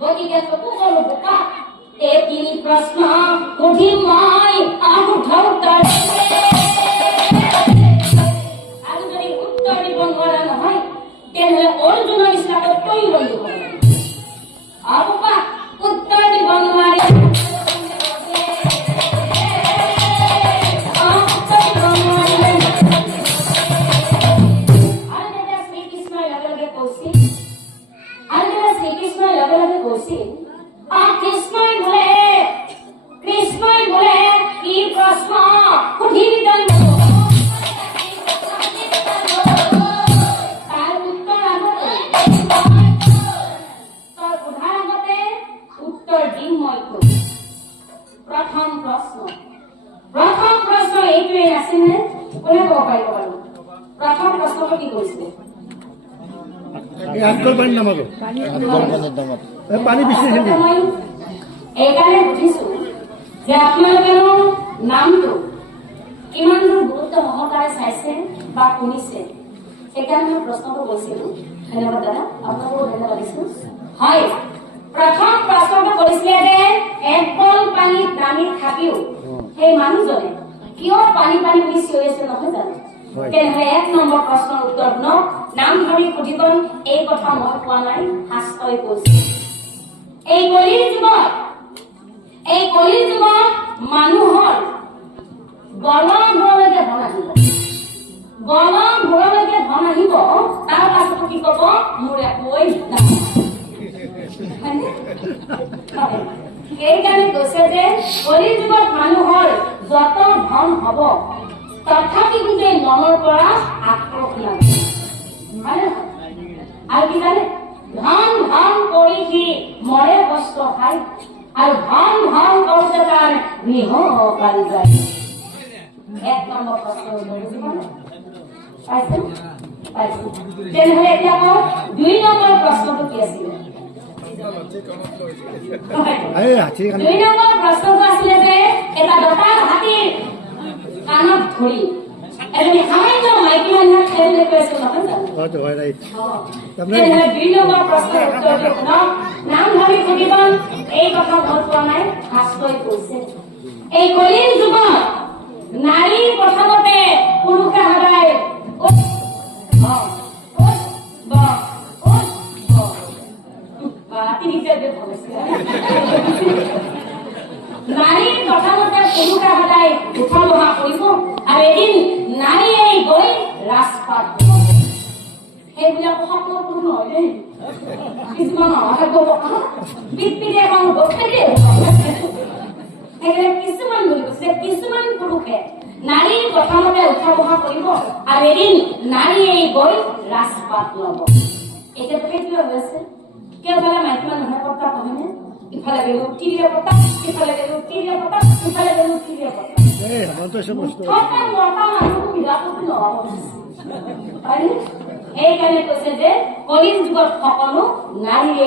গতিকে চকু গলো বোকা এই তিনি প্ৰশ্ন সুধি মই আহুঠৰ আৰু যদি উত্তৰ দিব নোৱাৰা নহয় তেনেহলে অৰ্জুনৰ নিচিনাকৈ তৈল লাগিব বোকা উত্তৰ দিব নোৱাৰি কৃষ্ণই বোলে কি প্ৰশ্ন সুধিবি তই তাৰ উত্তৰ আগতে তই সোধাৰ আগতে উত্তৰ দিম মই প্ৰথম প্ৰশ্ন এইটোৱেই আছেনে কোনে ক'ব পাৰিব বাৰু প্ৰথম প্ৰশ্নটো কি কৰিছিলে পানী বেছি এইকাৰণে সুধিছো যে আপোনালোকেও নামটো কিমান দূৰ গুৰুত্ব সহকাৰে চাইছে বা শুনিছে সেইকাৰণে মই প্ৰশ্নটো কৈছিলো ধন্যবাদ দাদা আপোনাকো ধন্যবাদ দিছো হয় প্ৰথম প্ৰশ্নটো কৰিছিলে যে এক বল পানীত নামি থাকিও সেই মানুহজনে কিয় পানী পানী বুলি চিঞৰি আছে নহয় জানো তেনেহলে এক নম্বৰ প্ৰশ্নৰ উত্তৰ নাম ধৰি সুধিবন এই কথা মই কোৱা নাই শাস্ত্ৰই কৈছে এই কলিৰ যুগত মানুহৰ গলমূৰলৈকে ধন আহিব তাৰ পাছত কি কব মোৰ একোৱেই সেইকাৰণে কৈছে যে কলিৰ যুগত মানুহৰ যত ধন হব তথাপি কিন্তু মনৰ পৰা আক্ৰোশ লাগে আৰু কি জানে ধন কৰি সি মৰে কষ্ট খায় আৰু ধন কৰোঁতে তাৰ গৃহ পাৰি যায় এক নম্বৰ প্ৰশ্ন পাইছে তেনেহলে এতিয়া আকৌ 2 নম্বৰ প্ৰশ্নটো কি আছিলে 2 নম্বৰ প্ৰশ্নটো আছিলে যে এটা দঁতাল হাতীৰ কাণত ধৰি এজনী সামান্য মাইকী মানুহৰ খেলে কৈছে নহয় জানো 2 নম্বৰ প্ৰশ্নৰ উত্তৰ নাম ধৰি সুধিবন এই কথা মই কোৱা নাই শাস্ত্ৰই কৈছে এই কলিৰ যুগত নাৰীৰ প্ৰথমতে পুৰুষে সদায় নাৰীৰ প্ৰথমতে পুৰুষে সদায় উঠা বহা কৰিব আৰু এদিন নাৰীয়ে গৈ ৰাজপাট সেইবিলাক সপোন নহয় দেই কিছুমান কিছুমান কিছুমান পুৰুষে নাৰীৰ প্ৰথমতে উঠা বহা কৰিব আৰু এদিন নাৰীয়ে গৈ ৰাজপাট লব এতিয়াতো সেইটোৱে হৈছে কেওফালে মাইকী মানুহে পতা কহেনে ইফালে গেলো তিৰিয়ে পতা ইফালে গেলো তিৰিয়ে পতা ইফালে গেলো তিৰিয়ে পতা সেইকাৰণে কৈছে যে কলিৰ যুগত সকলো নাৰীয়ে